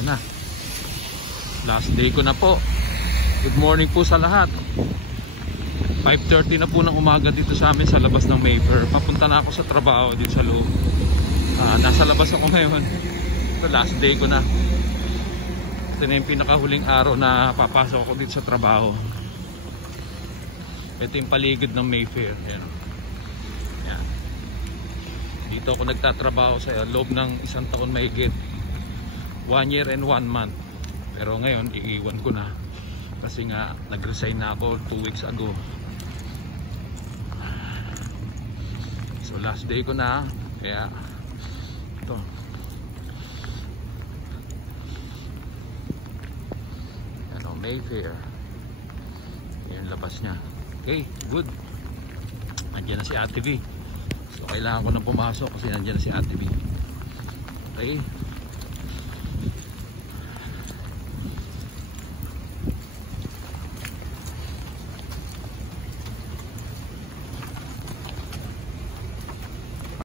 Ito na. Last day ko na po. Good morning po sa lahat. 5:30 na po ng umaga dito sa amin sa labas ng Mayfair. Papunta na ako sa trabaho dito sa loob. Nasa labas ako ngayon. Ito last day ko na. Ito na yung pinakahuling araw na papasok ako dito sa trabaho. Ito yung paligid ng Mayfair. Yan. Yan. Dito ako nagtatrabaho sa loob ng 1 taon mahigit. 1 year and 1 month. Pero ngayon iiwan ko na. Kasi nga nag-resign na ako 2 weeks ago. So last day ko na. Kaya ito. Ano, Mayfair. Yan yung labas niya. Okay, good. Nandiyan na si Ate V. So kailangan ko nang pumasok kasi nandiyan na si Ate V. Okay.